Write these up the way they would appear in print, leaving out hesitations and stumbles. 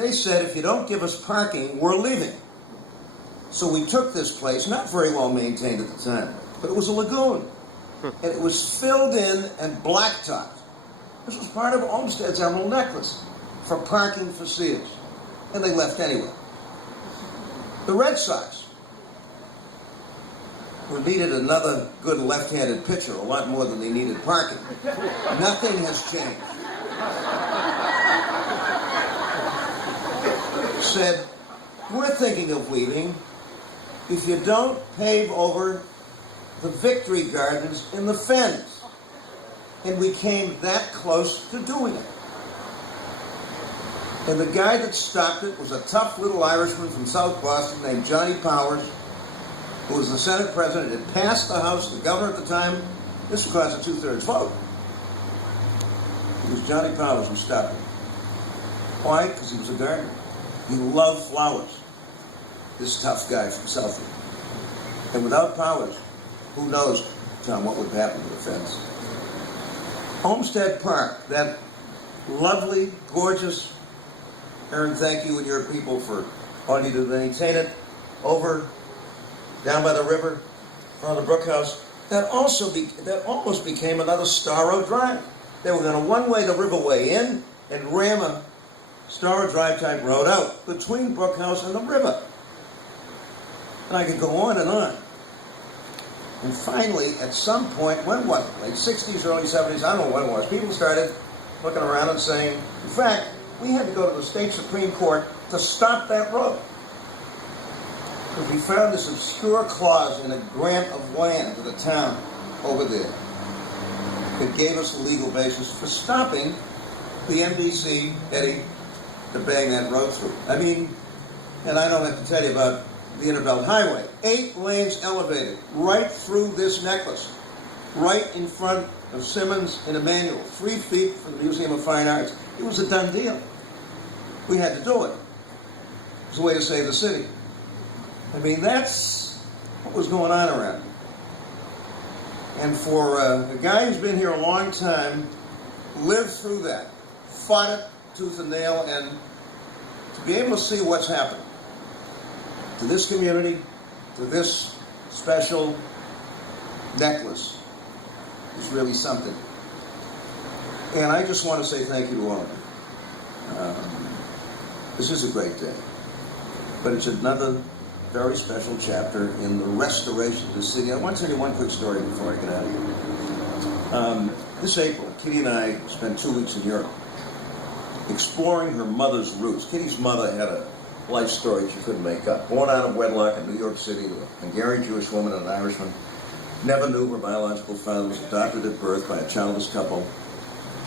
they said, if you don't give us parking, we're leaving. So we took this place, not very well maintained at the time, but it was a lagoon. And it was filled in and blacktopped. This was part of Olmsted's Emerald Necklace for parking for Sears. And they left anyway. The Red Sox, who needed another good left-handed pitcher, a lot more than they needed parking. Nothing has changed. Said, we're thinking of leaving if you don't pave over the Victory Gardens in the Fens. And we came that close to doing it. And the guy that stopped it was a tough little Irishman from South Boston named Johnny Powers, who was the Senate president. It passed the House, the governor at the time. This caused a 2/3 vote. It was Johnny Powers who stopped it. Why? Because he was a gardener. He loved flowers. This tough guy from Southie. And without Powers, who knows, Tom, what would have happened to the fence? Homestead Park, that lovely, gorgeous, Aaron, thank you and your people for all you do to maintain it, over, down by the river, in front of the Brook House, that almost became another Starro Drive. They were going to one-way the riverway in and ram a Starro Drive type road out between Brook House and the river. And I could go on and on. And finally, at some point, when was it? Late 60s, early 70s, I don't know what it was, people started looking around and saying, in fact, we had to go to the state Supreme Court to stop that road. Because we found this obscure clause in a grant of land to the town over there that gave us a legal basis for stopping the NBC Eddie to bang that road through. I mean, and I don't have to tell you about the Interbelt Highway. 8 lanes elevated right through this necklace, right in front of Simmons and Emanuel, 3 feet from the Museum of Fine Arts. It was a done deal. We had to do it. It was a way to save the city. I mean, that's what was going on around here. And for a guy who's been here a long time, lived through that, fought it tooth and nail, and to be able to see what's happened to this community, to this special necklace, is really something. And I just want to say thank you to all of you. This is a great day, but it's another very special chapter in the restoration of the city. I want to tell you one quick story before I get out of here. This April, Kitty and I spent 2 weeks in Europe exploring her mother's roots. Kitty's mother had a life story she couldn't make up. Born out of wedlock in New York City to a Hungarian Jewish woman and an Irishman. Never knew her biological father was adopted at birth by a childless couple.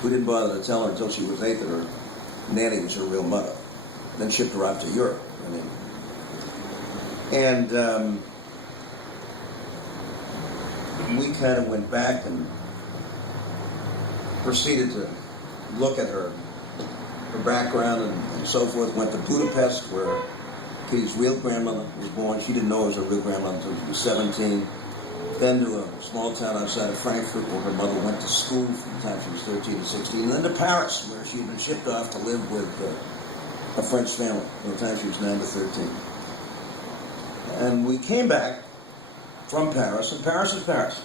We didn't bother to tell her until she was 8 that her nanny was her real mother. Then shipped her out to Europe. And we kind of went back and proceeded to look at her background and so forth. Went to Budapest, where Kitty's real grandmother was born. She didn't know it was her real grandmother until she was 17. Then to a small town outside of Frankfurt, where her mother went to school from the time she was 13 to 16. And then to Paris, where she had been shipped off to live with a French family from the time she was 9 to 13. And we came back from Paris, and Paris is Paris.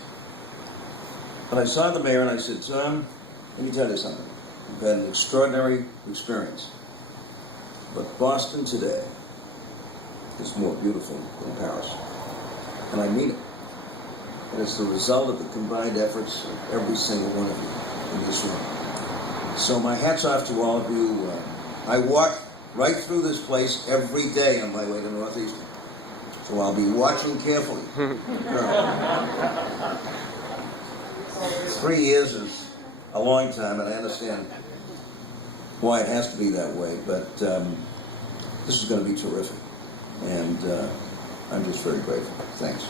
And I saw the mayor and I said, Tom, let me tell you something. We've had an extraordinary experience. But Boston today is more beautiful than Paris. And I mean it. And it's the result of the combined efforts of every single one of you in this room. So my hat's off to all of you. I walk right through this place every day on my way to Northeastern. So I'll be watching carefully. 3 years is a long time, and I understand why it has to be that way, but this is going to be terrific. And I'm just very grateful. Thanks.